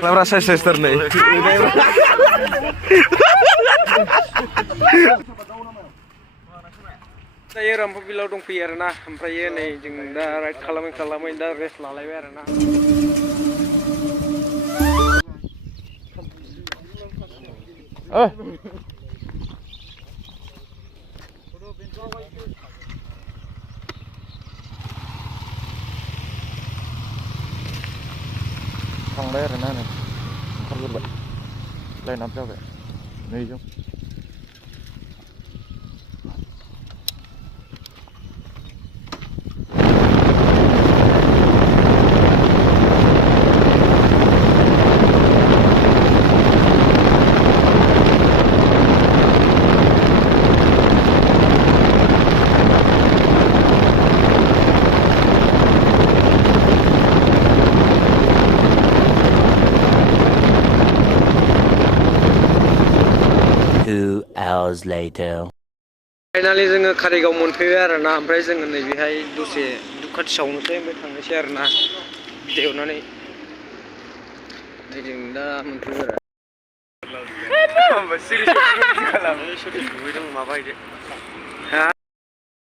Laura saya nih. Saya rampu bilau dong pier na, sampai ini jeng dah ride kalamin dah rest lalai biar na. Đây rồi nè, không được vậy, đây nằm cho vậy, này chung. 2 hours later. Finally जोङो कारिगाव मोनफैबाय आरो ना ओमफ्राय जोङो नैबेहाय दसे दुखाथि सावनोसै ओमफ्राय थांनोसै आरो ना दैयावनानै जों दा मोनफैबाय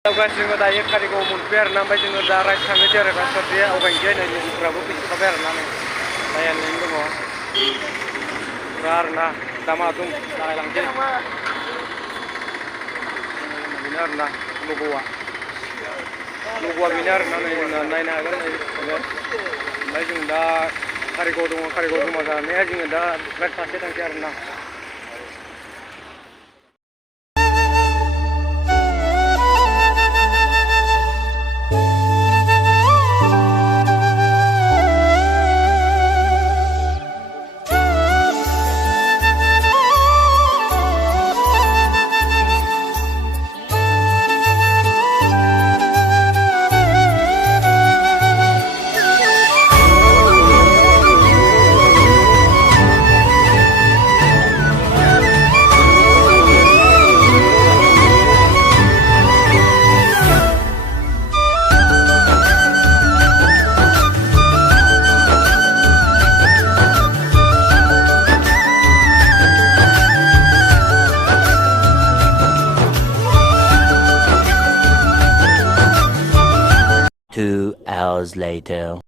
आरो जोङो दायो कारिगाव मोनफैबाय आरो ना ओमफ्राय जोङो दा राइड थांनोसै आरो गासै आवगायनोसै नै लोगोफोराबो फैखाबाय आरो ना नै नायनानै दङ आरो ना दामा दं जागायलांसै बेनो आरो ना ल'ग'आ बेनो आरो ना नै जोङो नायनो हागोन नै ओमफ्राय जों दा कारिगाव दङ कारिगाव जमा जानानैहाय जोङो दा राइड फारसे थांसै आरो ना 2 hours later.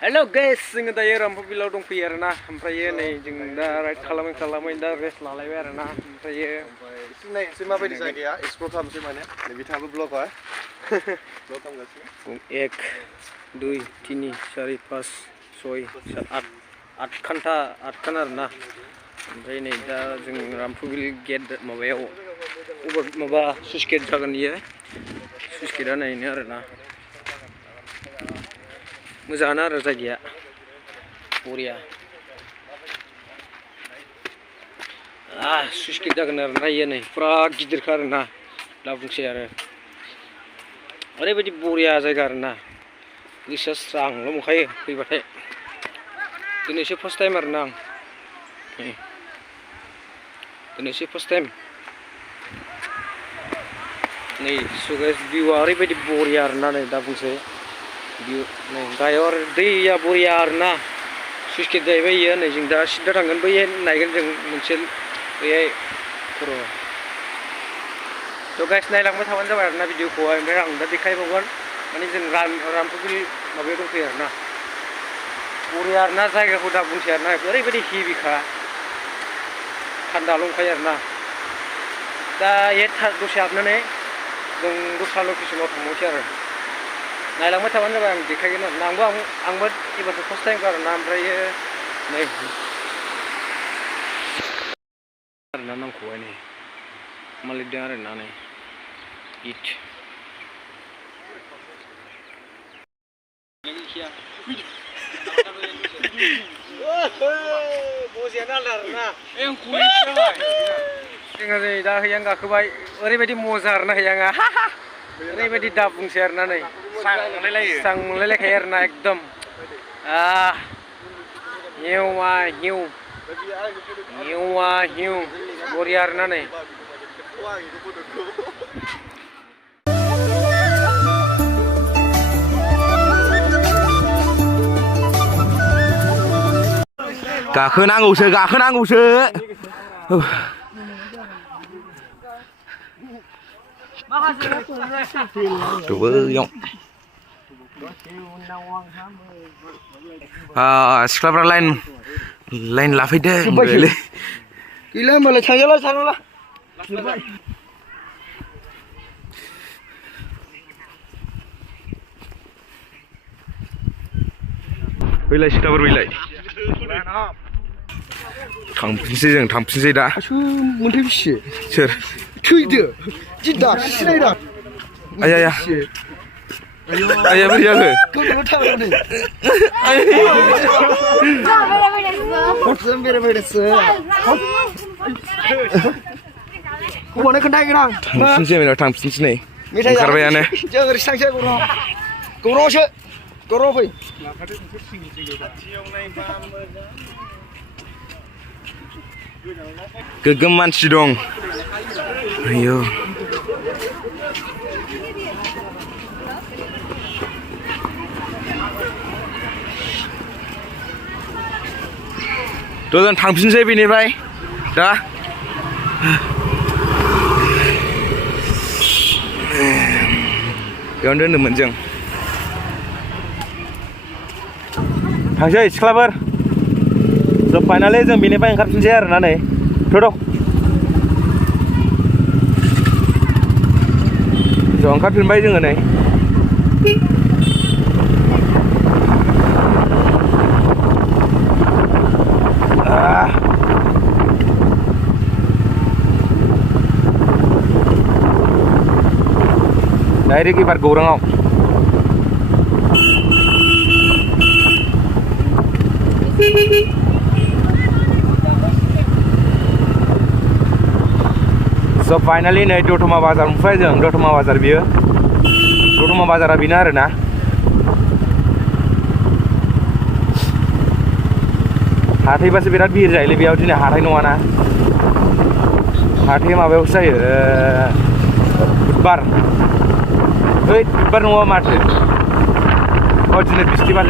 Hello guys, जोङो दायो रामफु बिलाव दंफैयो आरो ना ओमफ्राय नै जों दा राइड खालामै दा रेस्ट लालायबाय आरो ना ओमफ्राय एसे माबायदि जायगाया एक्सप्लोर खालामसै माने बिथाङाबो ब्लग হয় ब्लग खालामगासिनो 1 2 3 4 5 6 7 8 खान्था आरो ना ओमफ्राय नै दा जों रामफुबिल गेट माबायाव माबा सुइस गेट जागोन इयो सुइस गेटआ नायनो आरो ना मोजाङानो आरो जायगाया बरिया सुइस गेट जागोन आरो ना इयो नै फुरा गिदिरखा आरो ना दा बुंसै आरो ओरैबायदि बरिया जायगा आरो ना गोसोआ स्रांल' मोनखायो फैबाथाय दिनैसो फार्स्ट टाइम आरो ना आं दिनैसो फार्स्ट टाइम नै सुगास भिउआ ओरैबायदि बरिया आरो ना नै दा बुंसै भिउ नै गाहायाव आरो दैया बरिया आरो ना सुइस गेट जाहैबाय इयो नै जों दा सिदा थांगोन बैहाय नायगोन जों मोनसे बैहाय खर' थ' गाइस नायलांबाय थाबानो जाबाय आरो ना भिडिअखौहाय ओमफ्राय आं दा देखायबावगोन माने जों रामफुबिल माबायाव दंफैयो आरो ना बरिया आरो ना जायगाखौ दा बुंसै आरो ना ओरैबायदि हेभिखा थान्दा लंखायो आरो ना दा दसे हाबनानै जों दस्रा लकेसनाव थांबावसै आरो नायलांबाय थाबानो जाबाय आं देखायगोन आरो आंबो एबारसो फार्स्ट टाइम आरो ना ओमफ्राय नै आरो ना नामखौहाय नै मा लिरदों आरो ना नै इट बजियानो आलदा आरो ना जोङो नै दा हैयां गाखोबाय ओरैबायदि मजा आरो ना हैयाङा ओरैबायदि दा बुंसै आरो ना नै स्रां मोनलायलायखायो आरो ना एकदम हिउ हिउआ हिउ बरिया आरोना नै गाखोनांगौसो Tuyong. Siklapra lain lafideh. Gila malah sana lah. Bilai siklapra bilai. थांफिनसै दा मोनथै बिसि सोर थैदो जिदा सिनायदा आया बोरै जाखो गोदो थाबायनानै हरजों बेरायबायसो गबानो खोन्थाहैगोन आं थांफिनसै नै ओंखारबायानो जों ओरै थांसै गौराङाव फै गोगोम मानसि दं आयौ जों थांफिनसै बेनिफ्राय दा बेयावनो दोनदोंमोन जों थांसै सिख्लाफोर फाइनालि जों बेनिफ्राय ओंखारफिनसै आरोना नै थ' ज' ओंखारफिनबाय जोङो नै डाइरेक्ट एबार गौराङाव So finally नै दतमा बाजार मोनफैबाय जों दतमा बाजार बियो दतमा बाजारा बेनो आरोना हाथायबासो बिराद भिर जायोलै बेयाव दिनै हाथाय नङाना हाथाय माबायावसो जायो बुधबार बुधबार नङा माथो दिनै बिस्थिबार